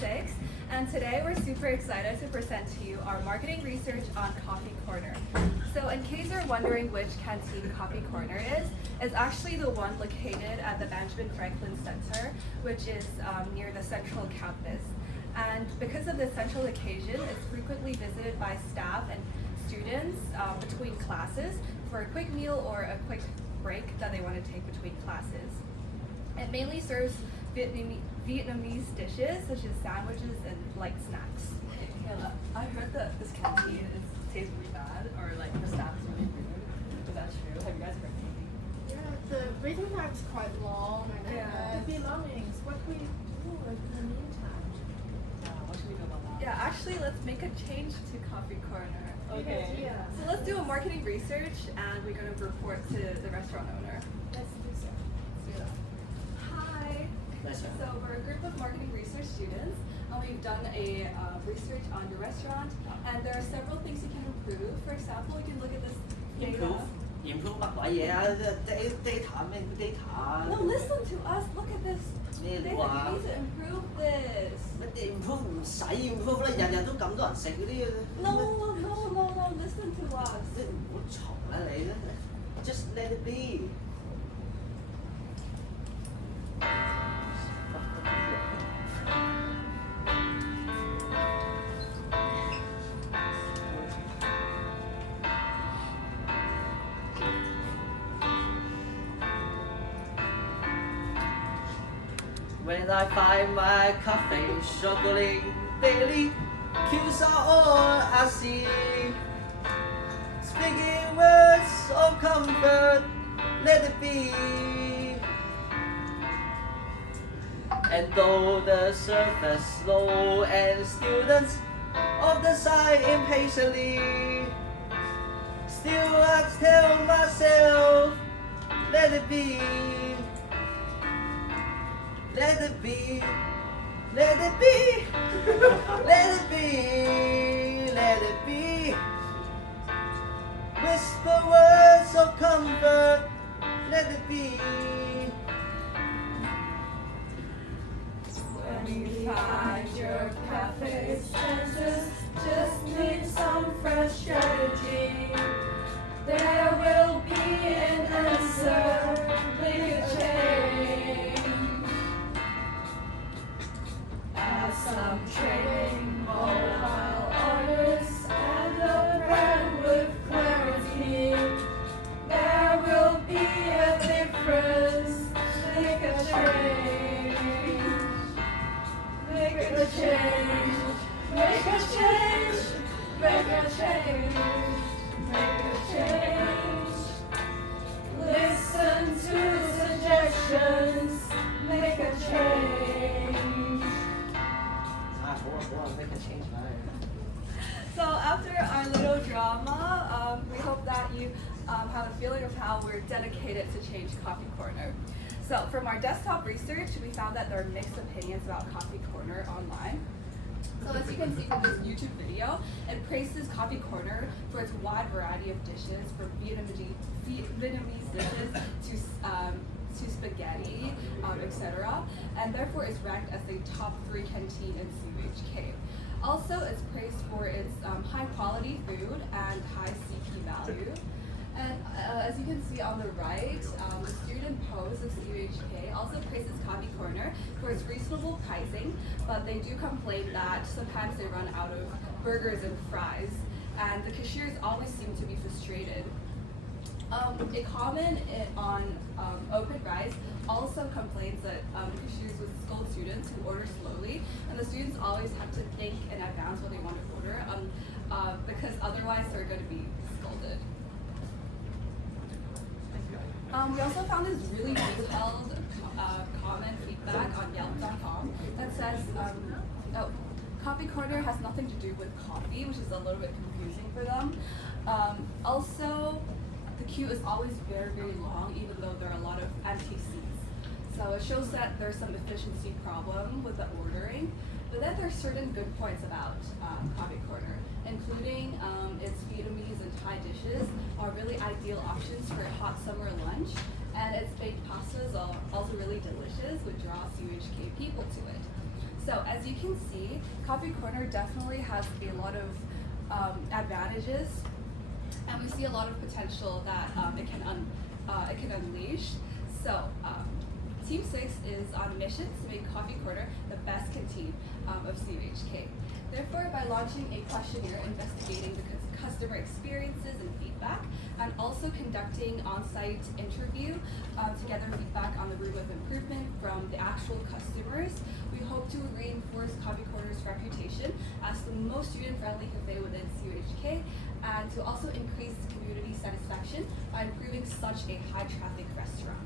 6, and today we're super excited to present to you our marketing research on Coffee Corner. So in case you're wondering which canteen Coffee Corner is, it's actually the one located at the Benjamin Franklin Center, which is near the central campus. And because of the central location, it's frequently visited by staff and students between classes for a quick meal or a quick break that they want to take between classes. It mainly serves Vietnamese dishes such as sandwiches and light snacks. Kayla, I heard that this canteen tastes really bad, or like the staff is really rude. Is that true? Have you guys heard anything? Yeah, the waiting time is quite long. And Yeah. the belongings, what do we do in the meantime? What should we do about that? Yeah, actually, let's make a change to Coffee Corner. Okay. Yeah. So let's do a marketing research, and we're going to report to the restaurant owner. Let's do so. Hi. So we're a group of marketing research students, and we've done a research on your restaurant, and there are several things you can improve. For example, you can look at this data. Improve 乜鬼嘢啊？data 咩 data？ No, listen to us. Look at this 咩 data. 料啊 You need to improve this. 乜 improve 唔使 improve 啦，日日都咁多人食嗰啲。No, listen to us. 即係唔好嘈啦你咧，just let it be。When I find my cafe struggling daily, cues are all I see. Speaking words of comfort, let it be. And though the surface slow and students of the side impatiently, still I tell myself, let it be. Let it be, let it be, let it be, let it be. Whisper words of comfort, let it be. When you find your cafe's chances, just need some fresh strategy. There will be an answer, make a change. Add some training, mobile orders, and a brand with clarity. There will be a difference, make a change. Make a change, make a change, make a change, make a change. Listen to suggestions, make a change. Make a change now. So after our little drama, we hope that you have a feeling of how we're dedicated to change Coffee Corner. So from our desktop research, we found that there are mixed opinions about Coffee Corner online. So as you can see from this YouTube video, it praises Coffee Corner for its wide variety of dishes, from Vietnamese dishes to spaghetti, etc. And therefore is ranked as a top 3 canteen in CUHK. Also, it's praised for its high quality food and high CP value. And as you can see on the right, the student post of CUHK also praises Coffee Corner for its reasonable pricing, but they do complain that sometimes they run out of burgers and fries, and the cashiers always seem to be frustrated. A comment on OpenRice also complains that cashiers would scold students who order slowly, and the students always have to think in advance what they want to order, because otherwise they're going to be scolded. We also found this really detailed comment feedback on Yelp.com that says, Coffee Corner has nothing to do with coffee, which is a little bit confusing for them. Also, the queue is always very, very long, even though there are a lot of empty seats. So it shows that there's some efficiency problem with the ordering. But then there's certain good points about Coffee Corner, including its Vietnamese and Thai dishes are really ideal options for a hot summer lunch, and its baked pastas are also really delicious, which draws UHK people to it. So as you can see, Coffee Corner definitely has a lot of advantages, and we see a lot of potential that it can unleash. So Team 6 is on a mission to make Coffee Corner the best canteen of CUHK. Therefore, by launching a questionnaire investigating the customer experiences and feedback, and also conducting on-site interview to gather feedback on the room of improvement from the actual customers, we hope to reinforce Coffee Corner's reputation as the most student-friendly cafe within CUHK, and to also increase community satisfaction by improving such a high-traffic restaurant.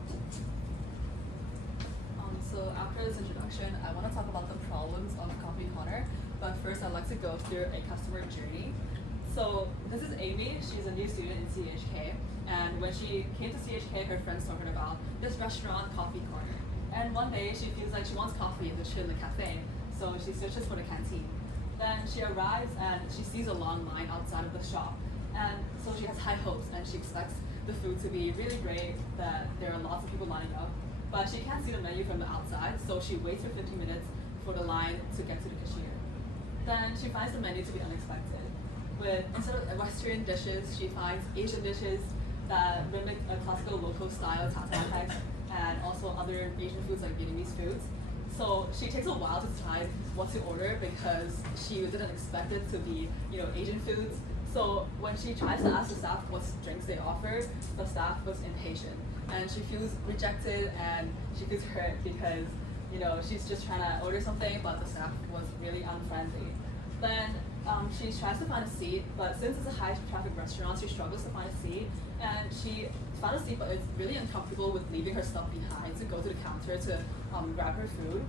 So after this introduction, I want to talk about the problems of Coffee Corner, but first I'd like to go through a customer journey. So this is Amy, she's a new student in CHK, and when she came to CHK, her friends told her about this restaurant, Coffee Corner. And one day she feels like she wants coffee to chill in the cafe, so she searches for the canteen. Then she arrives and she sees a long line outside of the shop, and so she has high hopes and she expects the food to be really great, that there are lots of people lining up. But she can't see the menu from the outside, so she waits for 15 minutes for the line to get to the cashier. Then she finds the menu to be unexpected. Instead of Western dishes, she finds Asian dishes that mimic a classical local style tata and also other Asian foods like Vietnamese foods. So she takes a while to decide what to order because she didn't expect it to be, Asian foods. So when she tries to ask the staff what drinks they offer, the staff was impatient. And she feels rejected and she feels hurt because she's just trying to order something, but the staff was really unfriendly. Then she tries to find a seat, but since it's a high traffic restaurant, she struggles to find a seat, and she found a seat, but it's really uncomfortable with leaving her stuff behind to go to the counter to grab her food.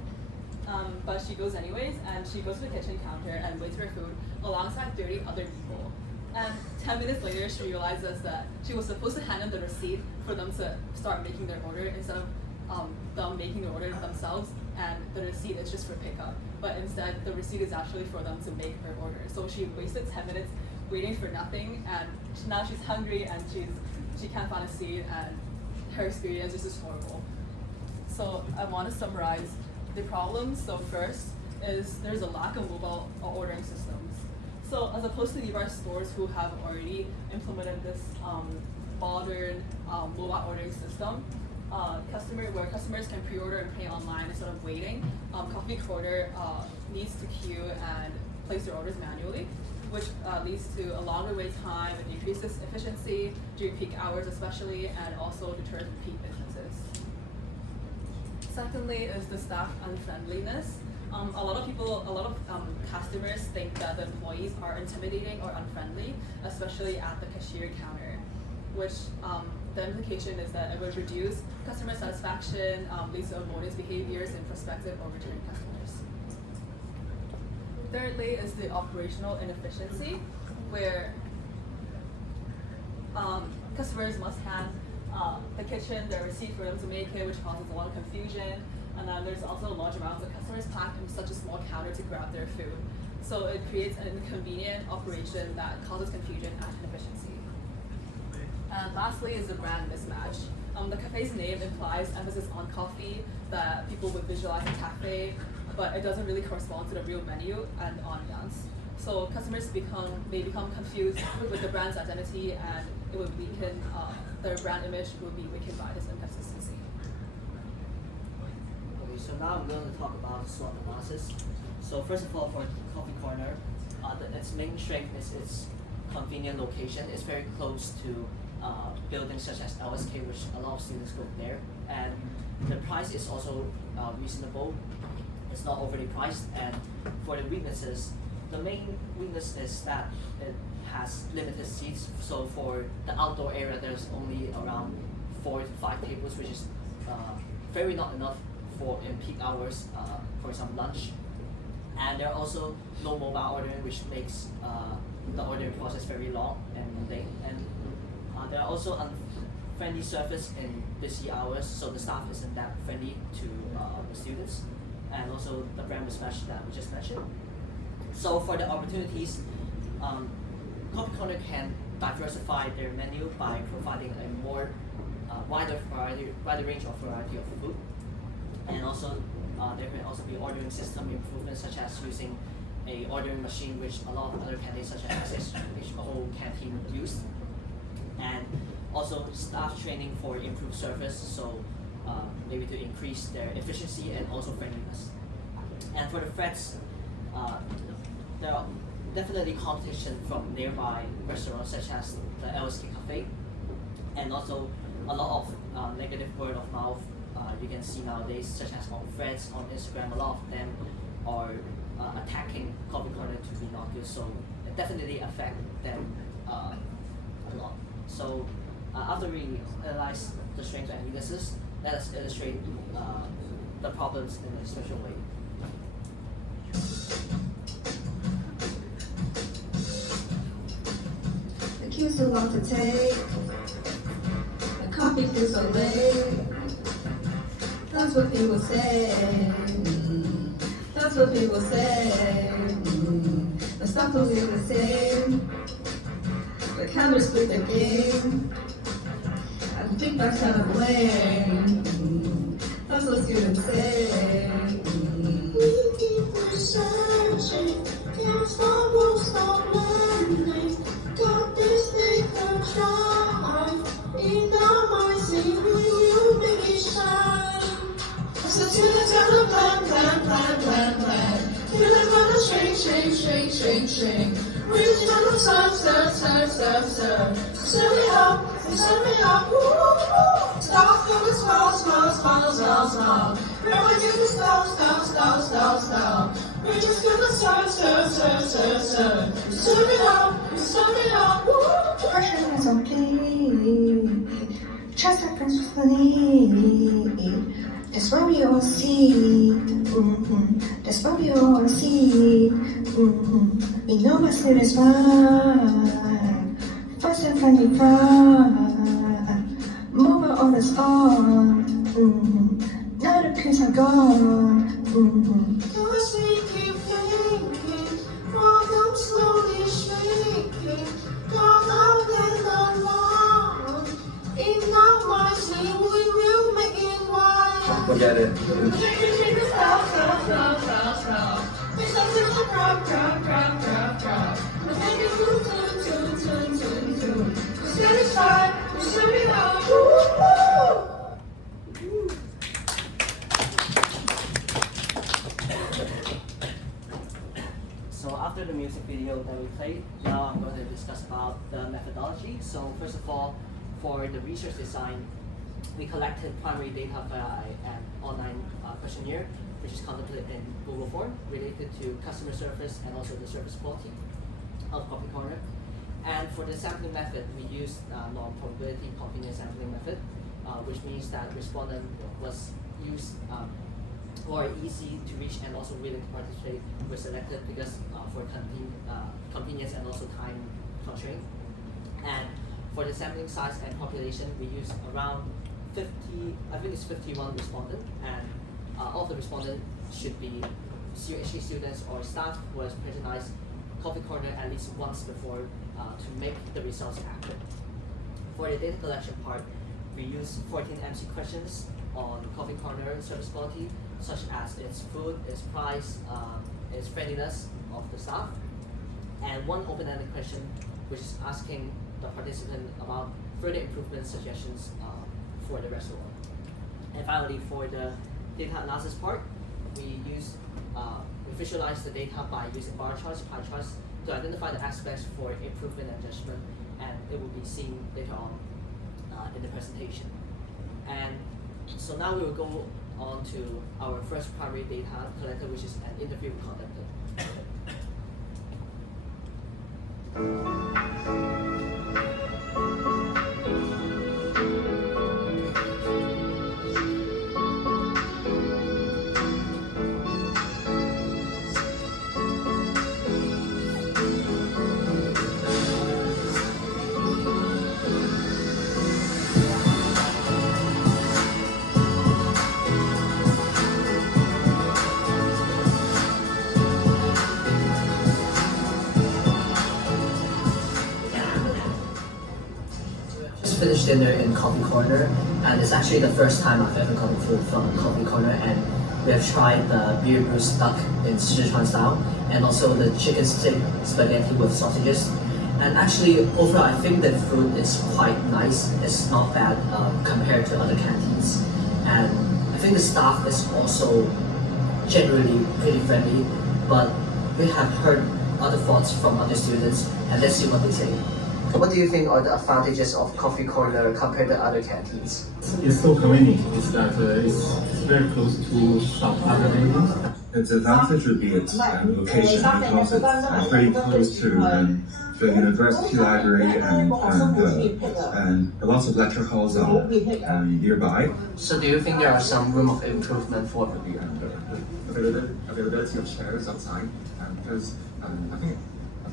But she goes anyways, and she goes to the kitchen counter and waits for her food alongside 30 other people. And 10 minutes later, she realizes that she was supposed to hand them the receipt for them to start making their order instead of them making the order themselves, and the receipt is just for pickup. But instead, the receipt is actually for them to make her order. So she wasted 10 minutes waiting for nothing, and now she's hungry and she can't find a seat, and her experience is just horrible. So I want to summarize the problems. So first is there's a lack of mobile ordering systems. So as opposed to nearby stores who have already implemented this modern mobile ordering system, where customers can pre-order and pay online instead of waiting, Coffee Corner needs to queue and place their orders manually, which leads to a longer wait time and increases efficiency during peak hours especially, and also deters repeat businesses. Secondly is the staff unfriendliness. A lot of customers think that the employees are intimidating or unfriendly, especially at the cashier counter, which the implication is that it would reduce customer satisfaction, leads to avoidance behaviors in prospective or returning customers. Thirdly is the operational inefficiency, where customers must hand the kitchen their receipt for them to make it, which causes a lot of confusion. And then there's also large amounts of customers packed in such a small counter to grab their food. So it creates an inconvenient operation that causes confusion and inefficiency. And lastly is the brand mismatch. The cafe's name implies emphasis on coffee that people would visualize a cafe, but it doesn't really correspond to the real menu and ambiance. So customers may become confused with the brand's identity, and it would weaken their brand image would be weakened by this inconsistency. Okay, so now I'm going to talk about SWOT analysis. So first of all, for Coffee Corner, its main strength is its convenient location. It's very close to buildings such as LSK, which a lot of students go there, and the price is also reasonable. It's not overly priced. And for the weaknesses, the main weakness is that it has limited seats. So for the outdoor area, there's only around 4 to 5 tables, which is very not enough for in peak hours, for example lunch. And there are also no mobile ordering, which makes the ordering process very long and late. And there are also unfriendly service in busy hours, so the staff isn't that friendly to the students, and also the brand mismatch that we just mentioned. So for the opportunities, Coffee Corner can diversify their menu by providing a more wider range of variety of food, and also There can also be ordering system improvements such as using a ordering machine which a lot of other candidates such as SHO canteen use. And also staff training for improved service, so maybe to increase their efficiency and also friendliness. And for the threats, there are definitely competition from nearby restaurants such as the LSK Cafe, and also a lot of negative word of mouth you can see nowadays, such as on threads on Instagram. A lot of them are attacking Coffee Corner to be not good, so it definitely affect them a lot. So after we analyze the strengths and weaknesses, let us illustrate the problems in a special way. The queue's so long to take. The coffee feels so late. That's what people say. That's what people say. The stuff will be the same. The cameras split the game. I think that's kind of lame. That's what students say. We keep researching. Can't stop, won't stop learning. Got this thing to try. In our minds, we will make it shine. So students have a plan. Students gonna shrink. Reach down and serve. Serve me up, woo. Stop, go and smile. Never do the stop. We just gonna serve. Serve it up, woo. Pressure is okay. Trust our friends with money. That's what we all see. That's what we all see. We know my sleep is fine. Fast and funny fun. Mobile orders on. Now the pills are gone. Cause we keep thinking, problems slowly shrinking. Gone out and alone. In our minds, we will make it right. Forget it. Stop. We stop to the crop. The baby tune. We're satisfied, we serve it up. Woo! So after the music video that we played, now I'm going to discuss about the methodology. So first of all, for the research design, we collected primary data via an online questionnaire, which is conducted in Google Form related to customer service and also the service quality of Coffee Corner. And for the sampling method, we used non-probability convenience sampling method, which means that respondent was used or easy to reach and also willing to participate were selected because for convenience and also time constraint. And for the sampling size and population, we used around 50, I think it's 51 respondents, and all the respondents should be CHK students or staff who has patronized Coffee Corner at least once before to make the results accurate. For the data collection part, we use 14 MC questions on Coffee Corner service quality, such as its food, its price, its friendliness of the staff, and one open-ended question which is asking the participant about further improvement suggestions for the restaurant. And finally, for the data analysis part, we visualize the data by using bar charts, pie charts to identify the aspects for improvement and judgment, and it will be seen later on in the presentation. And so now we will go on to our first primary data collected, which is an interview we conducted. Finished dinner in Coffee Corner, and it's actually the first time I've ever gotten food from Coffee Corner, and We have tried the beer bruised duck in Sichuan style, and also the chicken stick spaghetti with sausages. And actually, overall, I think the food is quite nice. It's not bad compared to other canteens. And I think the staff is also generally pretty friendly, but we have heard other thoughts from other students, and let's see what they say. What do you think are the advantages of Coffee Corner compared to other canteens? It's so convenient. It's that it's very close to some other buildings. Its advantage would be its location because it's pretty close to the university library and lots of lecture halls are nearby. So do you think there are some room of improvement for The availability of chairs outside, because I think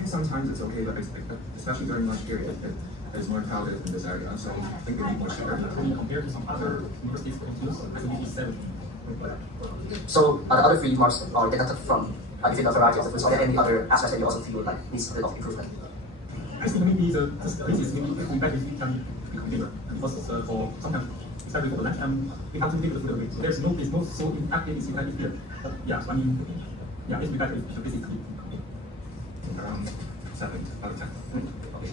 sometimes it's okay, but especially during lunch period, it is more crowded in this area. So I think they need more chairs. When you compare to some other universities canteens, I think it is 7. So are the other 3 marks are deducted from the variety of the foods? Are there any other aspects that you also feel like needs a bit of improvement? I think maybe the places maybe we can be bigger, because for sometimes especially for the lunch we have to give the food away. So it's not so active as effective here. But yeah, I mean it's better if the places can be Around 7 out of 10. Okay.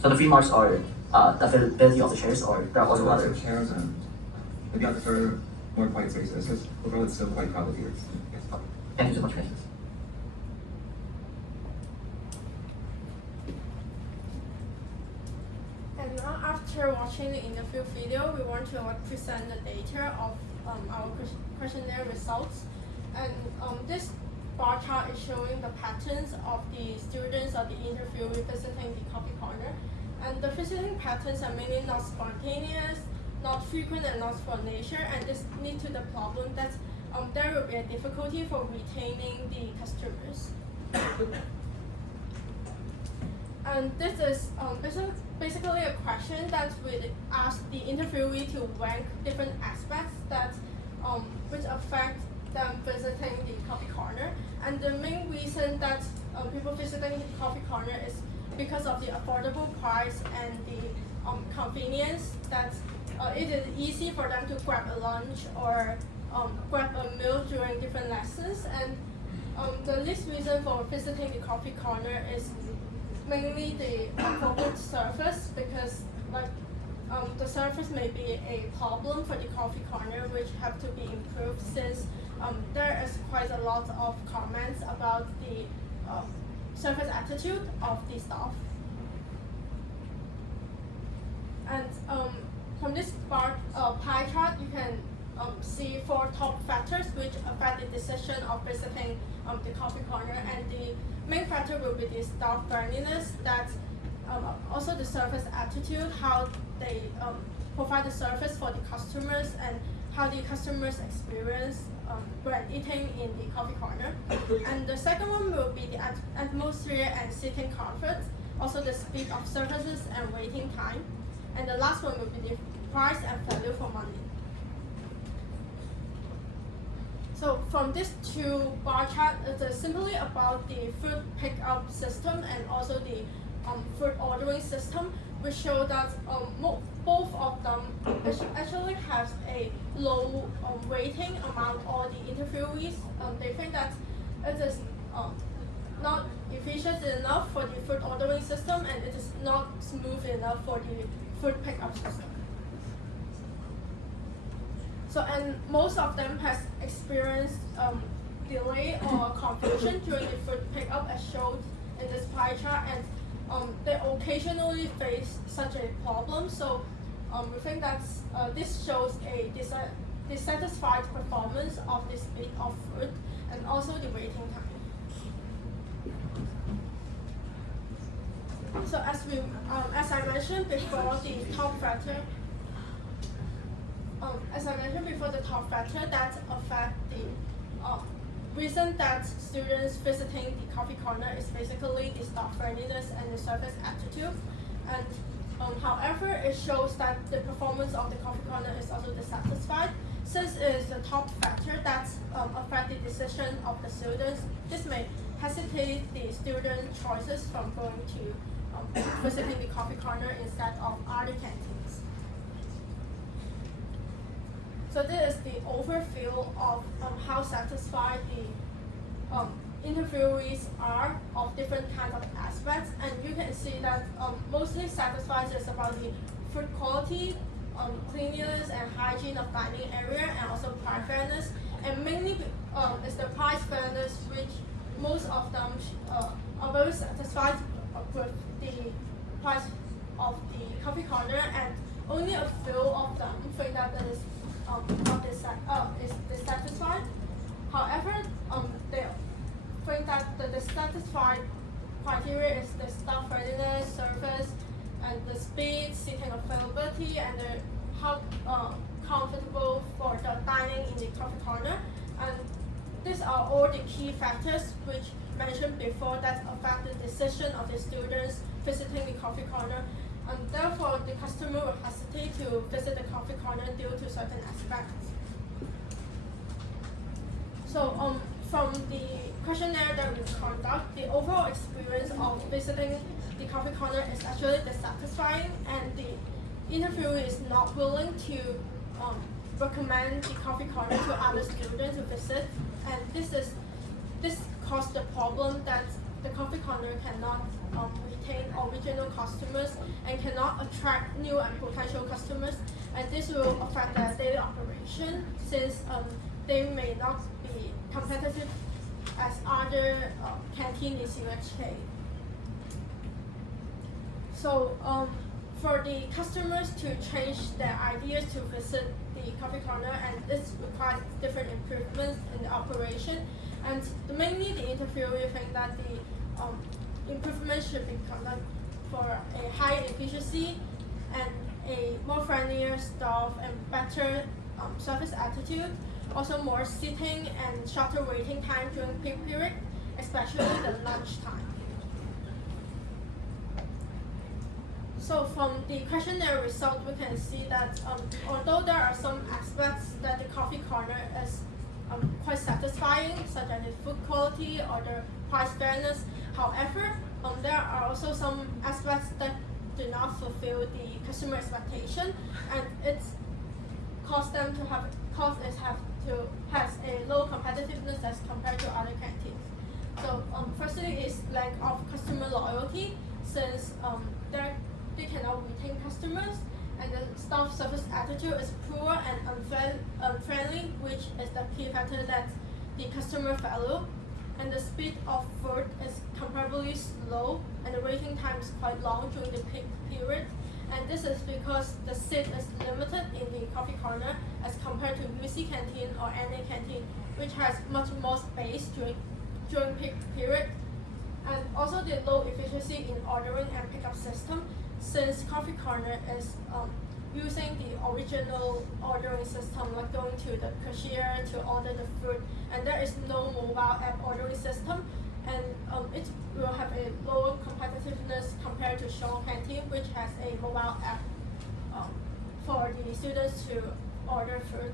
So the 3 marks are the availability of the chairs, or there are also Lots other of chairs and maybe I prefer more quiet spaces because overall it's still quite crowded here. Yes. Thank you so much, Francis. And now after watching the interview video, we want to present the data of our questionnaire results. And this bar chart is showing the patterns of the students or the interviewee visiting the coffee corner. And the visiting patterns are mainly not spontaneous, not frequent, and not for nature. And this leads to the problem that there will be a difficulty for retaining the customers. And this is basically a question that will ask the interviewee to rank different aspects that which affect them visiting the coffee corner. And the main reason that people visiting the coffee corner is because of the affordable price and the convenience that it is easy for them to grab a lunch or grab a meal during different lessons. And the least reason for visiting the coffee corner is mainly the corporate service, because the service may be a problem for the coffee corner, which have to be improved since there is quite a lot of comments about the service attitude of the staff. And from this pie chart, you can see 4 top factors which affect the decision of visiting the coffee corner. And the main factor will be the staff friendliness, that also the service attitude, how they provide the service for the customers, and how the customers experience when eating in the coffee corner. And the second one will be the atmosphere and seating comfort, also the speed of services and waiting time. And the last one will be the price and value for money. So from these 2 bar charts, it's simply about the food pickup system and also the food ordering system, which show that both of them actually have a low rating among all the interviewees. They think that it is not efficient enough for the food ordering system, and it is not smooth enough for the food pickup system. So, and most of them has experienced delay or confusion during the food pickup, as shown in this pie chart, and they occasionally face such a problem. So we think that this shows a dissatisfied performance of the speed of food and also the waiting time. So as I mentioned before, the top factor that affect the reason that students visiting the coffee corner is basically the staff friendliness and the service attitude. And however, it shows that the performance of the coffee corner is also dissatisfied. Since it is the top factor that affect the decision of the students, this may hesitate the student choices from going to visiting the coffee corner instead of other canteens. So this is the overview of how satisfied the interviewees are of different kinds of aspects, and you can see that mostly satisfied is about the food quality, cleanliness and hygiene of dining area, and also price fairness. And mainly is the price fairness, which most of them are very satisfied with the price of the coffee corner, and only a few of them think that it is is dissatisfied. However, they think that the dissatisfied criteria is the staff readiness, service, and the speed, seating availability, and how comfortable for the dining in the coffee corner. And these are all the key factors which mentioned before that affect the decision of the students visiting the coffee corner. And therefore, the customer will hesitate to visit the coffee corner due to certain aspects. So, from the questionnaire that we conduct, the overall experience of visiting the coffee corner is actually dissatisfying, and the interviewee is not willing to recommend the coffee corner to other students to visit, and this caused the problem that the coffee corner cannot retain original customers and cannot attract new and potential customers, and this will affect their daily operation since they may not be competitive as other canteen in UHK. So for the customers to change their ideas to visit the coffee corner, and this requires different improvements in the operation, and mainly the interviewee think that the improvement should be conducted for a high efficiency and a more friendlier staff and better service attitude, also more seating and shorter waiting time during peak period, especially the lunch time. So from the questionnaire result, we can see that although there are some aspects that the coffee corner is quite satisfying, such as the food quality or the price fairness, however, there are also some aspects that do not fulfill the customer expectation, and it's caused them to have has a low competitiveness as compared to other canteens. So firstly is lack of customer loyalty, since they cannot retain customers, and the staff service attitude is poor and unfriendly, which is the key factor that the customer value. And the speed of food is comparably slow, and the waiting time is quite long during the peak period. And this is because the seat is limited in the coffee corner as compared to UC canteen or NA canteen, which has much more space during peak period. And also the low efficiency in ordering and pickup system, since coffee corner is using the original ordering system, like going to the cashier to order the food, and there is no mobile app ordering system, and it will have a lower competitiveness compared to Shaw Canteen, which has a mobile app for the students to order food.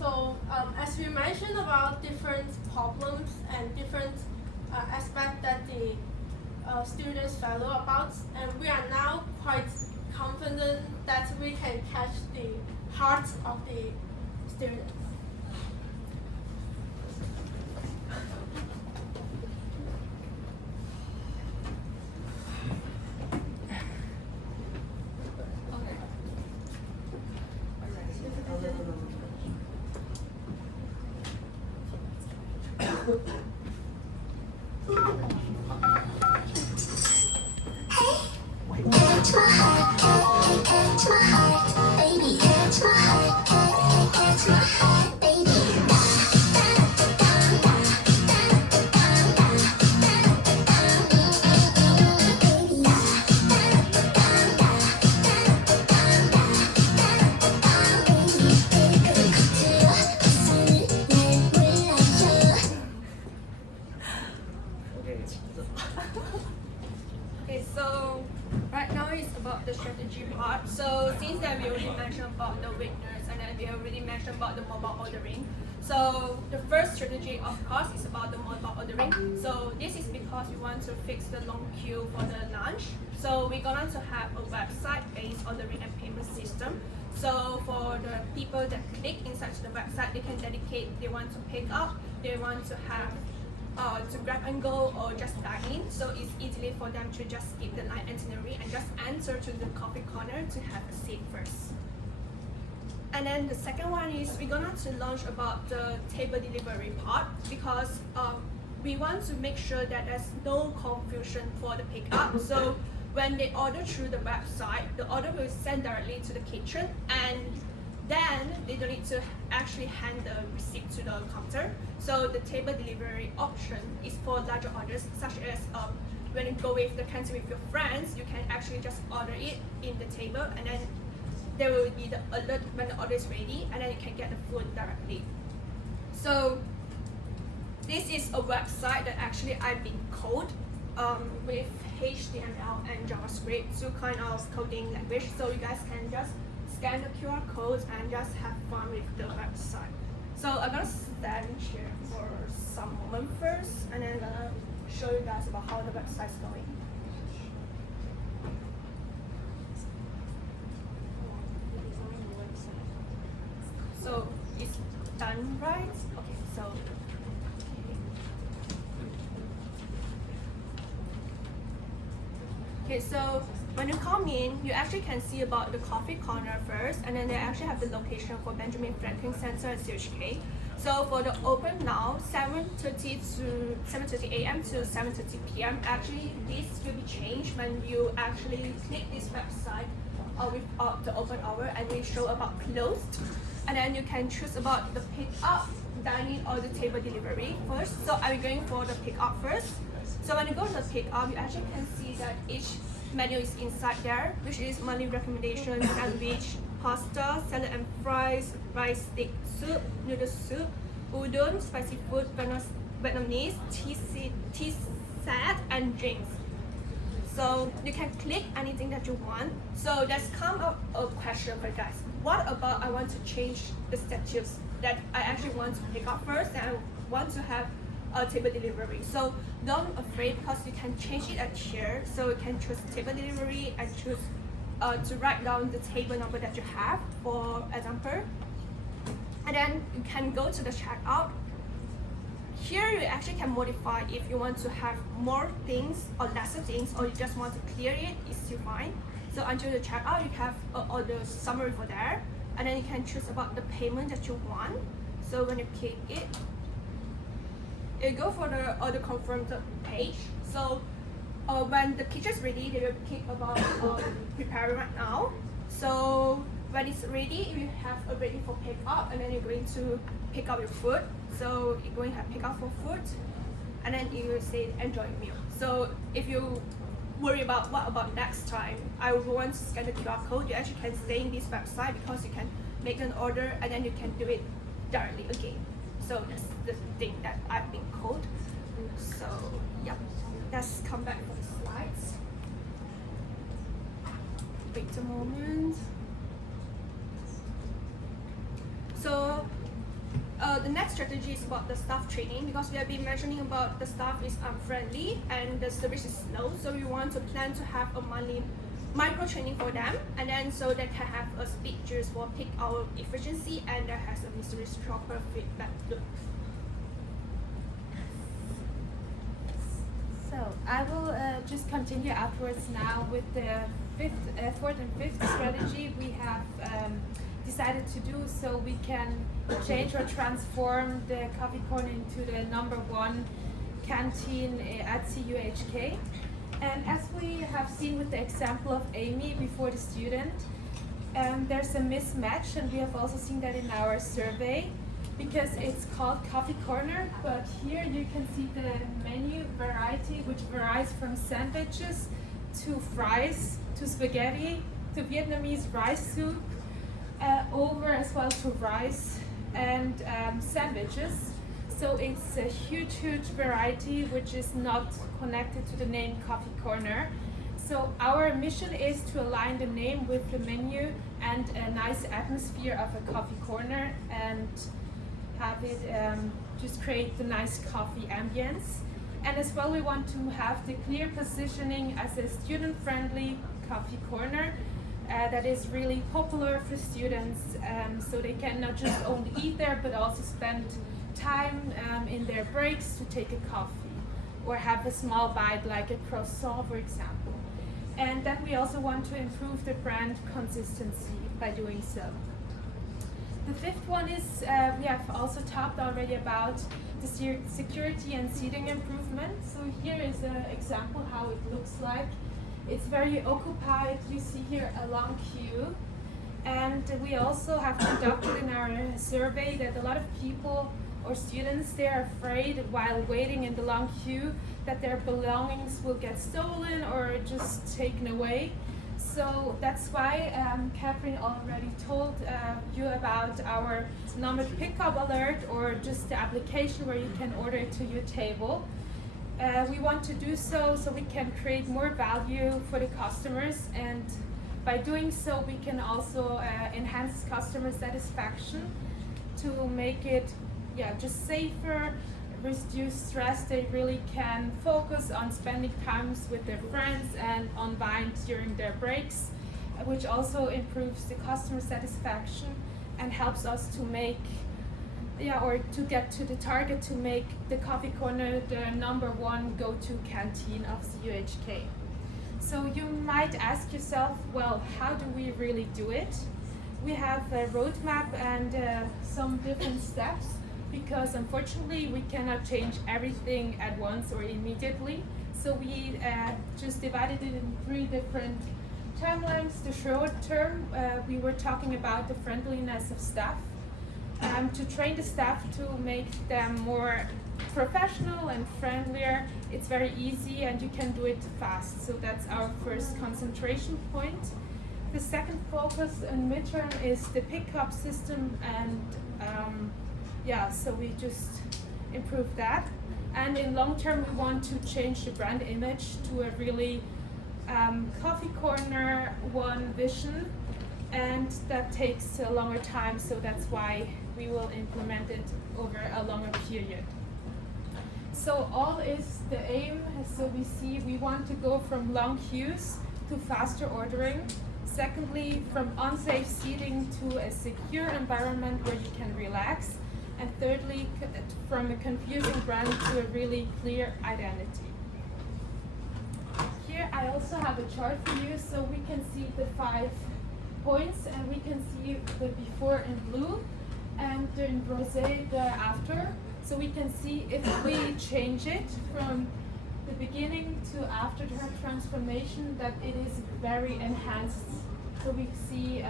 So as we mentioned about different problems and different aspects that the students value about, and we are now quite confident that we can catch the hearts of the students. Okay, so right now it's about the strategy part. So since that we already mentioned about the witness, and then we already mentioned about the mobile ordering. So the first strategy, of course, is about the mobile ordering. So this is because we want to fix the long queue for the lunch. So we're going to have a website-based ordering and payment system. So for the people that click inside the website, they can dedicate, they want to pick up, they want to have to grab and go or just dine in. So it's easily for them to just skip the line itinerary and just enter to the coffee corner to have a seat first. And then the second one is we're gonna to launch about the table delivery part because we want to make sure that there's no confusion for the pickup. So when they order through the website, the order will send directly to the kitchen, and then they don't need to actually hand the receipt to the counter. So the table delivery option is for larger orders, such as when you go with the canteen with your friends, you can actually just order it in the table, and then there will be the alert when the order is ready, and then you can get the food directly. So this is a website that actually I've been coded with HTML and JavaScript, two kind of coding language. So you guys can just scan the QR codes and just have fun with the website. So I'm gonna stand here for some moment first, and then I'm gonna show you guys about how the website's going. So it's done right? Okay, so okay, so when you come in, you actually can see about the coffee corner first, and then they actually have the location for Benjamin Franklin Center at CHK. So for the open now, 7:30 a.m. to 7:30 p.m. Actually, this will be changed when you actually click this website without the open hour, and we show about closed, and then you can choose about the pick up, dining, or the table delivery first. So I'm going for the pick up first. So when you go to the pick up, you actually can see that each menu is inside there, which is monthly recommendation, sandwich, pasta, salad and fries, rice stick soup, noodle soup, udon, spicy food, Vietnamese, tea set, and drinks. So you can click anything that you want. So that's come up a question for you guys. What about I want to change the status that I actually want to pick up first and I want to have a table delivery. So don't be afraid because you can change it at here. So you can choose table delivery and choose to write down the table number that you have, for example. And then you can go to the checkout. Here you actually can modify if you want to have more things or lesser things, or you just want to clear it, it's still fine. So until the checkout, you have all the summary for there, and then you can choose about the payment that you want. So when you click it, you go for the order confirmed page. So when the kitchen is ready, they will click about preparing right now. So when it's ready, you have a ready for pick up, and then you're going to pick up your food. So you're going to have pick up for food, and then you will say enjoy meal. So if you worry about what about next time, I would want to scan the QR code, you actually can stay in this website because you can make an order and then you can do it directly again. So that's the thing that I've been coded. So yeah, let's come back for the slides. Wait a moment. So the next strategy is about the staff training, because we have been mentioning about the staff is unfriendly and the service is slow. So we want to plan to have a monthly micro training for them, and then so they can have a speed juice for peak hour efficiency, and that has a mystery shopper feedback loop. So I will just continue afterwards now with the fourth and fifth strategy we have decided to do, so we can change or transform the coffee corner into the #1 canteen at CUHK. And as we have seen with the example of Amy before the student, there's a mismatch, and we have also seen that in our survey, because it's called coffee corner, but here you can see the menu variety, which varies from sandwiches to fries to spaghetti to Vietnamese rice soup, over as well to rice and sandwiches. So it's a huge variety which is not connected to the name coffee corner. So our mission is to align the name with the menu and a nice atmosphere of a coffee corner, and have it just create the nice coffee ambience. And as well, we want to have the clear positioning as a student-friendly coffee corner, that is really popular for students, so they can not just only eat there but also spend time in their breaks to take a coffee or have a small bite like a croissant, for example. And then we also want to improve the brand consistency by doing so. The fifth one is we have also talked already about the security and seating improvement. So here is an example how it looks like. It's very occupied. You see here a long queue. And we also have conducted in our survey that a lot of people or students, they're afraid while waiting in the long queue that their belongings will get stolen or just taken away. So that's why Catherine already told you about our numbered pickup alert, or just the application where you can order it to your table. We want to do so we can create more value for the customers, and by doing so we can also enhance customer satisfaction to make it just safer, reduce stress. They really can focus on spending times with their friends and unwind during their breaks, which also improves the customer satisfaction and helps us to make or to get to the target to make the coffee corner the #1 go-to canteen of CUHK. So you might ask yourself, well, how do we really do it? We have a roadmap and some different steps, because unfortunately we cannot change everything at once or immediately. So we just divided it in 3 different timelines. The short term, we were talking about the friendliness of staff, to train the staff to make them more professional and friendlier. It's very easy and you can do it fast. So that's our first concentration point. The second focus in midterm is the pickup system, and so we just improve that. And in long term, we want to change the brand image to a really coffee corner one vision, and that takes a longer time, so that's why we will implement it over a longer period. So all is the aim. So we want to go from long queues to faster ordering. Secondly, from unsafe seating to a secure environment where you can relax. And thirdly, from a confusing brand to a really clear identity. Here I also have a chart for you, so we can see the 5 points, and we can see the before in blue and in rosé the after. So we can see if we change it from the beginning to after the transformation, that it is very enhanced. So we see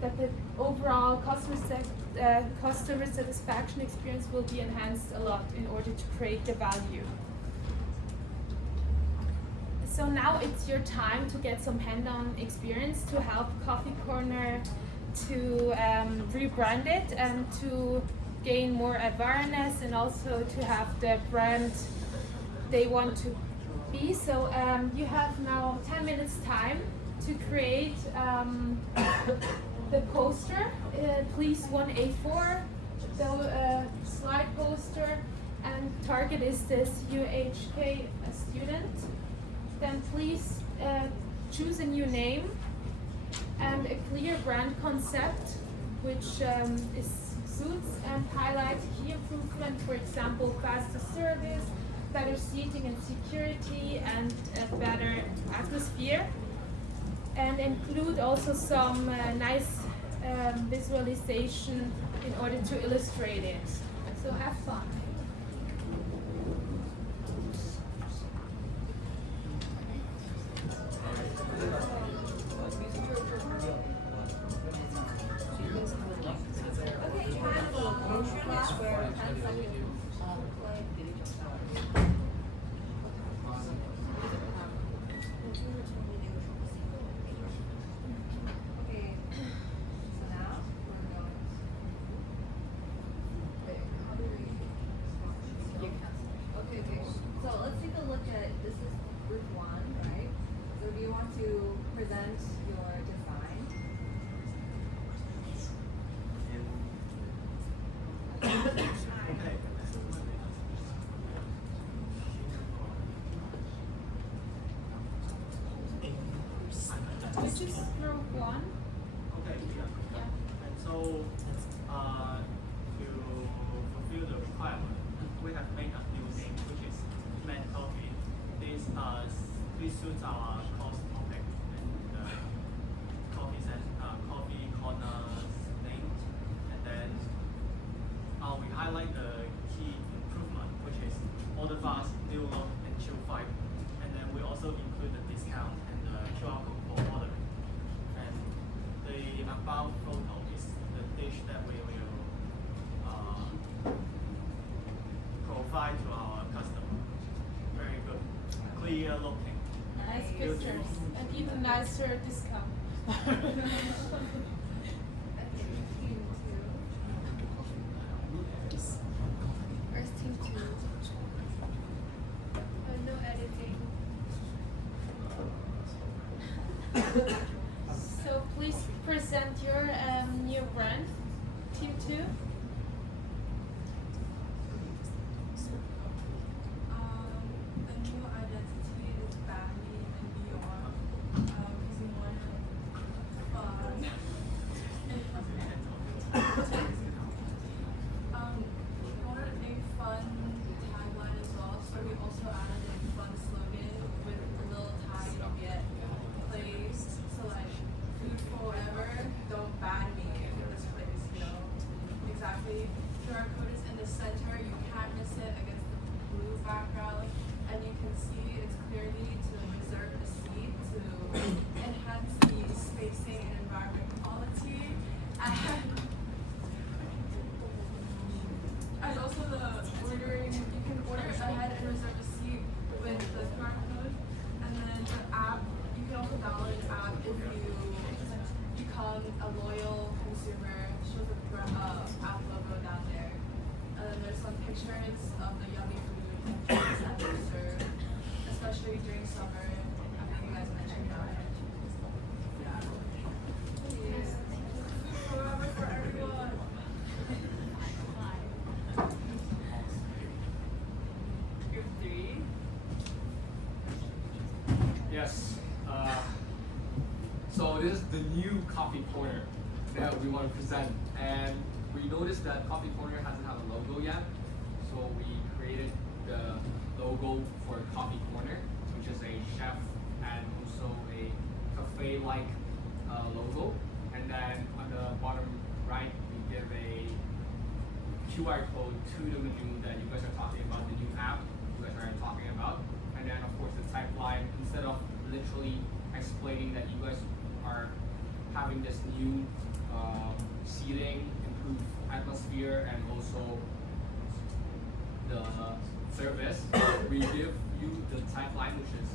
that the overall customer satisfaction experience will be enhanced a lot in order to create the value. So now it's your time to get some hand-on experience to help Coffee Corner to rebrand it and to gain more awareness, and also to have the brand they want to be. So you have now 10 minutes time to create the poster. Please 1 A4, the slide poster, and target is the CUHK student. Then please choose a new name and a clear brand concept, which suits and highlights key improvement, for example, faster service, better seating and security, and a better atmosphere. And include also some nice visualization in order to illustrate it. So have fun. just throw one. Okay, yeah. Yeah. And so, to fulfill the requirement, we have made a new name, which is Mad Coffee. This suits our course topic and coffee corners name. And then we highlight the key improvement, which is order fast, new look, and chill vibe. And then we also include the discount and the QR code for ordering. And the about photo is the dish that we will provide to our customer. Very good, clear looking. Nice pictures and even nicer discount. Where's team 2? No editing. So please present your new brand, team 2. The new identity is Bambi and Beyond. Because we want fun. We wanted a fun tagline as well, so we also added a fun slogan with a little tag of yet place. So like, food for whatever, don't ban me in this place, you know? Exactly. QR code is in the center, you can't miss it against the blue background, and you can see it's clearly to reserve a seat to enhance the spacing and environment quality. And also the ordering, you can order ahead and reserve a seat with the QR code. And then the app, you can also download the app if you become a loyal consumer. Show the app logo down there. And then there's some pictures of the yummy food that we serve, especially during summer. I think you guys mentioned that. Yeah. Please. Forever for everyone. Group 3. Yes. So this is the new coffee corner that we want to present, and we noticed that coffee corner hasn't have a logo yet, so we created the logo for coffee corner, which is a chef and also a cafe-like logo. And then on the bottom right, we give a QR code to the menu that you guys are talking about, the new app you guys are talking about. And then of course the tagline, instead of literally explaining that you guys are having this new seating, improved atmosphere, and also the service, we give you the tagline, which is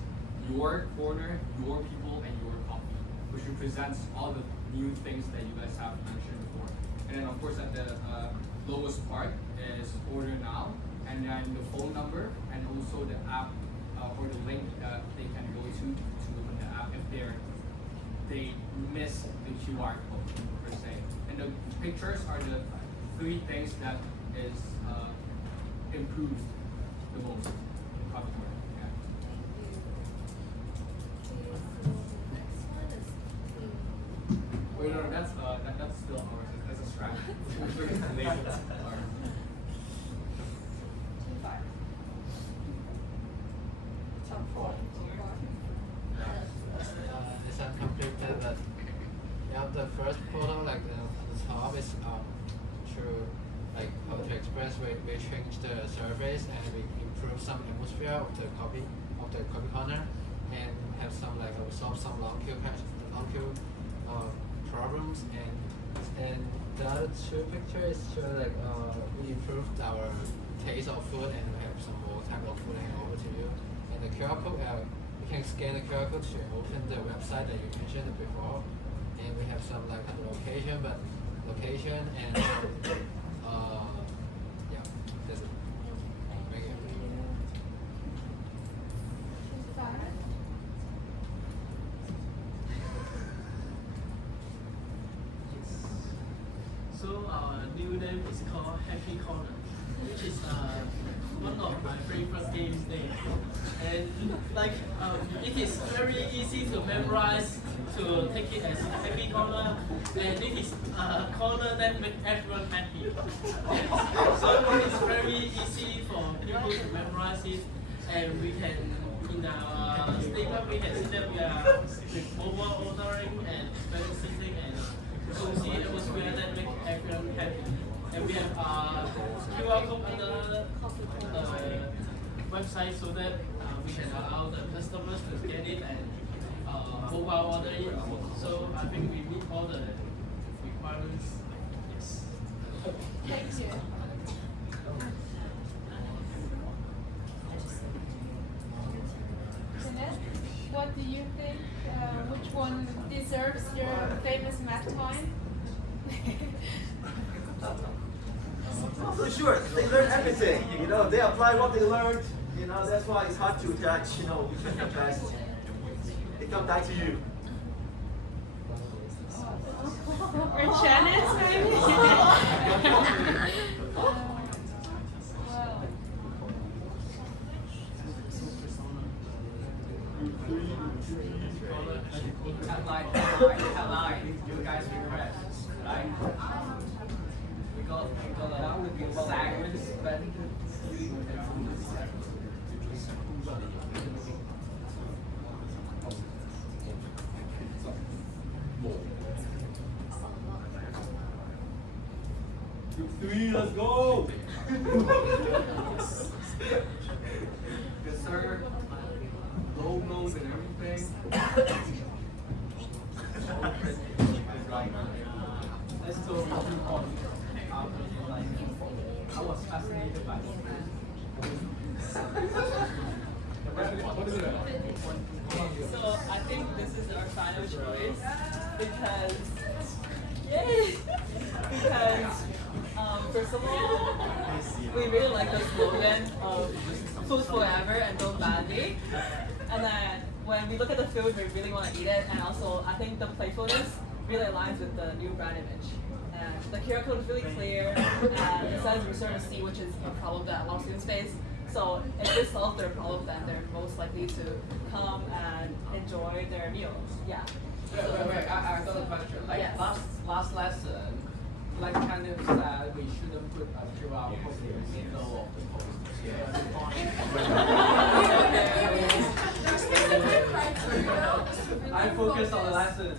your corner, your people, and your coffee, which represents all the new things that you guys have mentioned before. And then of course at the lowest part is order now, and then the phone number, and also the app or the link that they can go to the app if they miss the QR code per se. And the pictures are the 3 things that is improved the most in coffee corner. Yeah. Wait, no, that's still ours. That's a strap. Labels. It's uncompleted, but the first photo, like the top is through like how to express. We changed the surface and we improved some atmosphere of the coffee corner, and have some like solve some long queue problems, and the other 2 pictures show like we improved our taste of food, and we have some more type of food hand over to you. And the QR code, you can scan the QR code to open the website that you mentioned before. And we have some like location and yeah, that's it. Thank you. So our new name is called Happy Corner, which is one of my favorite games name. and like it is very easy to memorize, to take it as happy corner, and it is a corner that makes everyone happy. So it is very easy for people to memorize it, and we can in our statement we can see that we are with mobile ordering and special seating and cozy atmosphere that make everyone happy. And we have QR code on the website so that we can allow the customers to scan it and mobile order it. So I think we meet all the requirements. Yes. Thank you. Jeanette, what do you think? Which one deserves your famous math time? For sure, they learn everything. You know, they apply what they learned. You know, that's why it's hard to judge. You know, which is the best. It comes down to you. Or Janet, maybe? Headline, you guys request, right? We got segments, but Group 3, let's go! Yes, sir. Logos and everything. let's go on. I was fascinated by this man. What is it? So I think this is our final choice because, yay! Because first of all, we really like the slogan of food forever and don't badly. And then when we look at the food, we really want to eat it. And also, I think the playfulness really aligns with the new brand image. And the QR code is really clear, and it says reserve a seat, which is a problem that a lot of students face. So if this solves their problem, then they're most likely to come and enjoy their meals. Yeah. Wait, I got a question. Like Yes. last lesson, like kind of said we shouldn't put a QR code in the middle of the post. I focus on the lesson.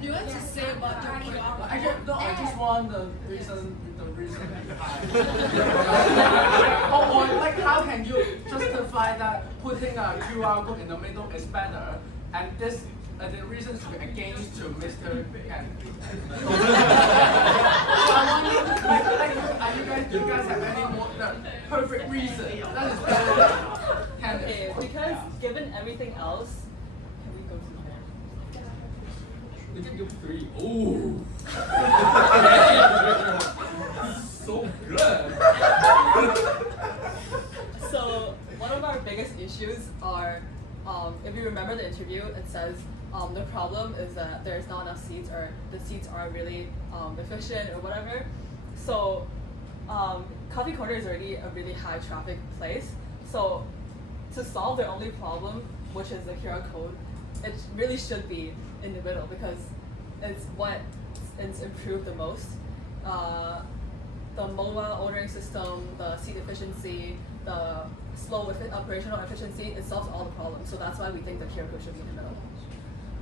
You want to say about the QR? I just want the reason behind. or like how can you justify that putting a QR code in the middle is better, and this the reasons against to Mr. Ken. Do you guys have any more perfect reason that is better than Ken? Okay, because given everything else, can we go to the We can do 3. Ooh. So good. So one of our biggest issues are, if you remember the interview, it says the problem is that there's not enough seats or the seats aren't really efficient or whatever. So Coffee Corner is already a really high traffic place. So to solve their only problem, which is the QR code, it really should be in the middle because it's what it's improved the most. The mobile ordering system, the seat efficiency, the slow operational efficiency, it solves all the problems. So that's why we think the QR code should be in the middle.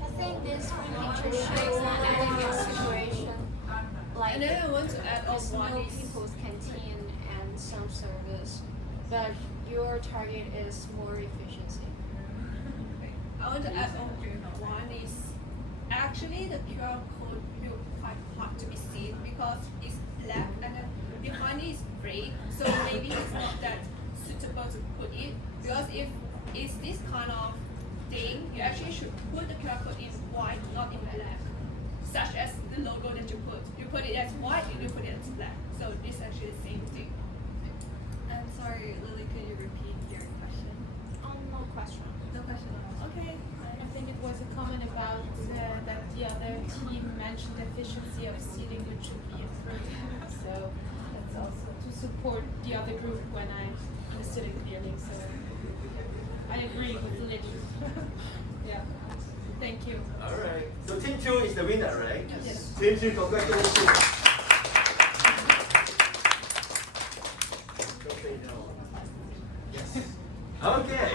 I think this picture shows an ideal situation. Like And then I want to add on there's one no is people's canteen and some service, but your target is more efficiency. I want to add on one is actually the QR code will quite hard to be seen because it's black and then behind it is gray, so maybe it's not that suitable to put it because if it's this kind of thing, you actually should put the QR code in white, not in black. Such as the logo that you put it as white and you put it as black. So it's actually the same thing. I'm sorry, Lily, could you repeat your question? No question. No question at all. Okay. I think it was a comment about that the other team mentioned the efficiency of seating, which should be improved. So support the other group when I understood it clearly. So I agree with Lily. Yeah. Thank you. All right. So team 2 is the winner, right? Yes. Team 2, congratulations. Don't say no. Yes. Okay.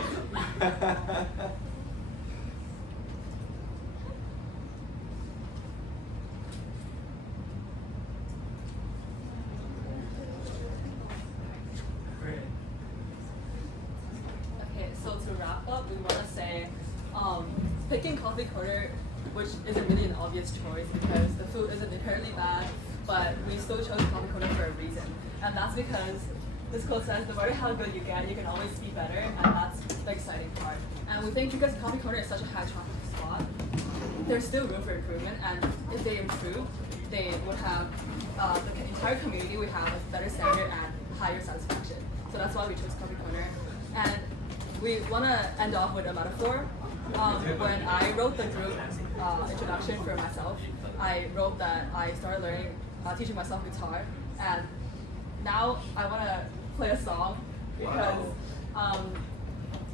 Okay, so to wrap up, we want to say picking Coffee Corner, which isn't really an obvious choice because the food isn't inherently bad, but we still chose Coffee Corner for a reason. And that's because this quote says, no matter how good you get, you can always be better, and that's the exciting part. And we think because Coffee Corner is such a high traffic spot, there's still room for improvement, and if they improve, they would have, the entire community would have a better standard and higher satisfaction. So that's why we chose Coffee Corner. And we want to end off with a metaphor. When I wrote the group introduction for myself, I wrote that I started learning, teaching myself guitar, and now I want to play a song because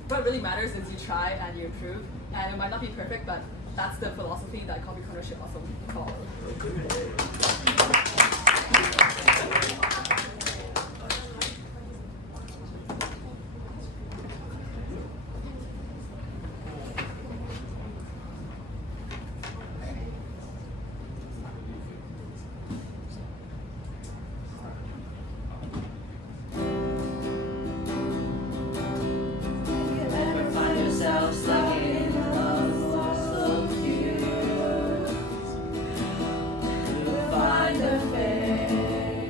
what really matters is you try and you improve, and it might not be perfect, but that's the philosophy that Coffee Corner should also follow. Find a face.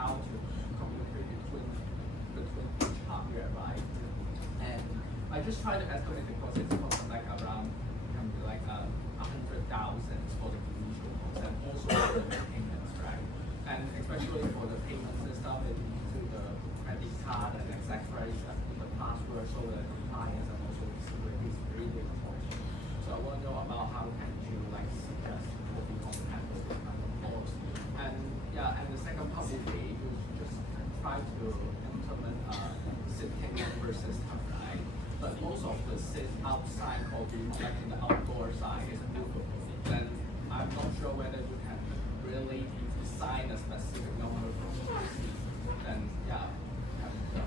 how to communicate between each hardware, right? And I just try to estimate the cost. It's cost like around like 100,000 for the initial cost, and also for the payments, right? And especially for the payment system, it into the credit card and etc. The password, so the compliance and also the security is really important. So I want to know about how can you like suggest what we can handle this kind of policy. And yeah, and the second part would be you just try to implement a sitting member system, right? But most of the sit outside coffee, like in the outdoor side, is movable. Then I'm not sure whether you can really design a specific number for the seat. Then yeah,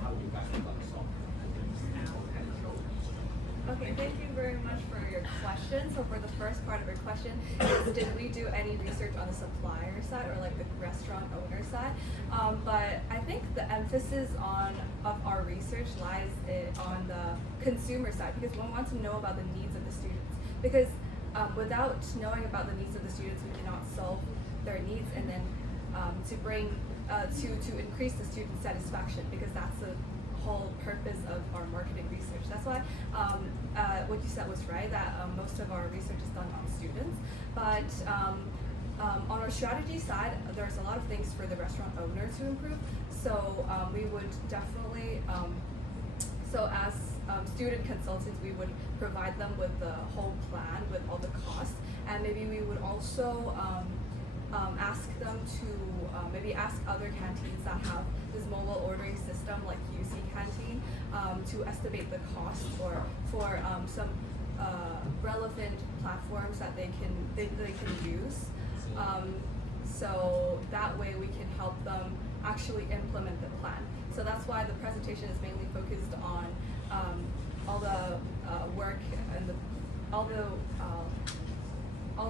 how you guys are going to solve these potential. Okay, thank you very much for your question. So for the first part of your question, is did we do any research on the supplier side or like the restaurant owner side? But I think the emphasis of our research lies on the consumer side, because one wants to know about the needs of the students. Because without knowing about the needs of the students, we cannot solve their needs, and then to increase the student satisfaction, because that's the whole purpose of our marketing research. That's why what you said was right, that most of our research is done on students. But on our strategy side, there's a lot of things for the restaurant owner to improve. So we would definitely, so as student consultants, we would provide them with the whole plan with all the costs, and maybe we would also ask them to maybe ask other canteens that have this mobile ordering system like UC Canteen to estimate the cost, or for some relevant platforms that they can use. So that way we can help them actually implement the plan. So that's why the presentation is mainly focused on all the work and all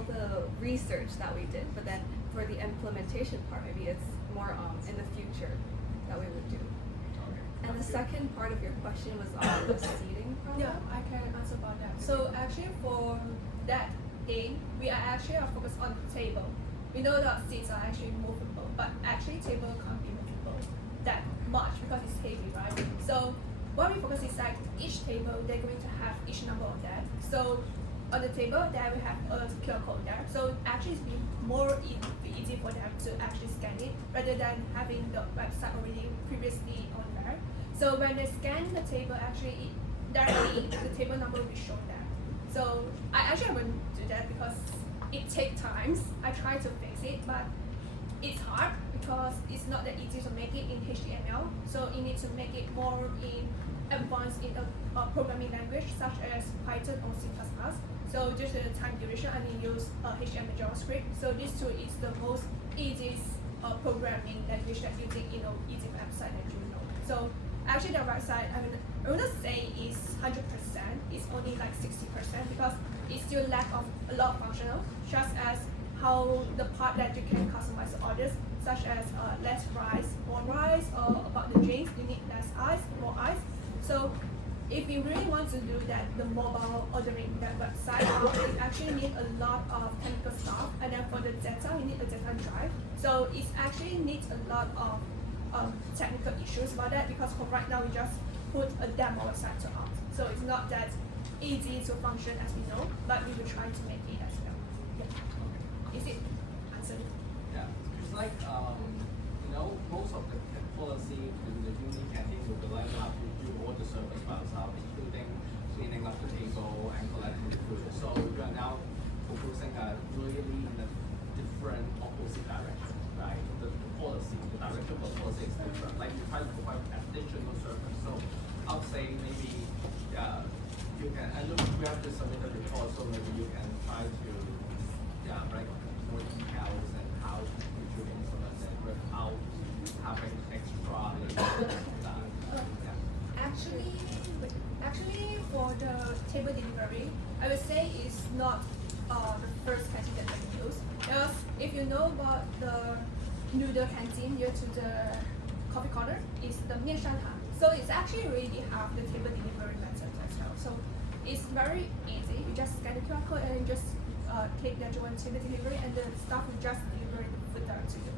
the research that we did. But then for the implementation part, maybe it's more in the future that we would do. And the second part of your question was on the seating problem. Yeah, I can answer about that. So actually for that aim, we are actually focused on the table. We know that seats are actually movable, but actually table can't be movable that much because it's heavy, right? So what we focus is like each table, they're going to have each number of that. So on the table, there we have a QR code there. So actually it's been more easy for them to actually scan it rather than having the website already previously on there. So when they scan the table, actually directly the table number will be shown there. So I actually wouldn't do that because it takes time. I try to fix it, but it's hard because it's not that easy to make it in HTML. So you need to make it more in advanced in a programming language such as Python or C++. So due to the time duration, I need to use HTML JavaScript. So this tool is the most easiest programming language that you think easy website that you know. So actually the website, I wouldn't say is 100%. It's only like 60% because it still lack of a lot of functional, just as how the part that you can customize the orders, such as less rice, more rice, or about the drinks, you need less ice, more ice. So if you really want to do that, the mobile ordering that website, you actually need a lot of technical stuff. And then for the data, you need a data drive. So it actually needs a lot of technical issues about that, because for right now we just put a demo website to out. So it's not that easy to function as we know, but we will try to make it as well. Yeah. Is it answered? Yeah, it's like most of the policy in the uni canteen will be like how to do all the service by ourselves, including cleaning up the table and collecting the food. So we are now proposing really in a different opposite direction, right? The policy, the direction of the policy is different. Like you try to provide additional service. So I would say maybe you can, I look, we have to submit a report, so maybe you can try to write more details and how you should implement it without having extra Actually, for the table delivery, I would say it's not the first canteen that we use. Because if you know about the noodle canteen near to the coffee corner, it's the Mian Shan Han. So it's actually already have the table delivery method as well. So it's very easy. You just scan the QR code and just click that you want table delivery, and the staff will just deliver the food direct to you.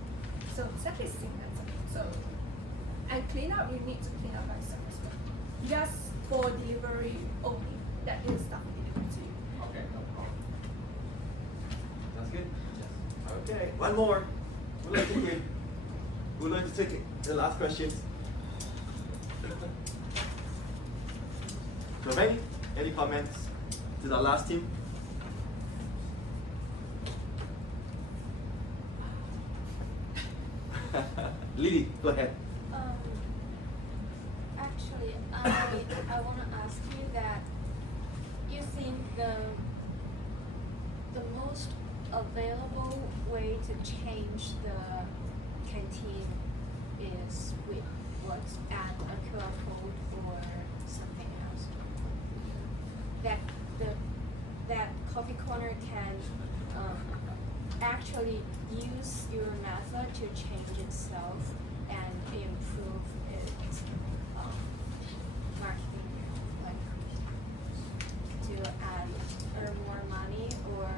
So it's actually similar. So So, and clean up, you need to clean up by yourself as well. Just for delivery only. That is stuff delivered to you. Okay, no problem. Sounds good? Okay, one more. We'd like to give. We'd like to take the last question. Jermaine, any comments to the last team? Lily, go ahead. Actually, I want to ask you that you think the most available way to change the canteen is with what? Add a QR code or something else? That coffee corner can actually use your method to change itself and improve its marketing, like to earn more money or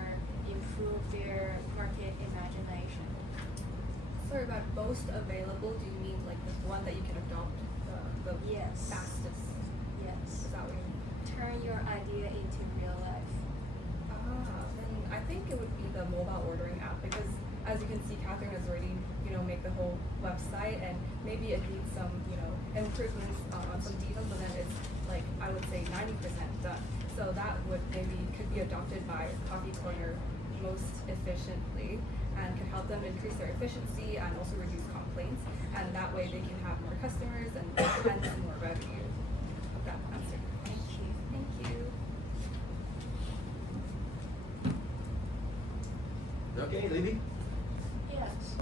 improve their market imagination. Sorry, by most available, do you mean like the one that you can adopt the Yes. fastest? Yes. Is that what you mean? Turn your idea into real life. Then I think it would be the mobile ordering app because as you can see, Catherine has already, made the whole website and maybe it needs some, improvements on some details, but then it's like, I would say 90% done. So that could be adopted by Coffee Corner most efficiently and can help them increase their efficiency and also reduce complaints. And that way they can have more customers and more revenue. Hope that answered your question. Thank you. Okay, Lily? Yes.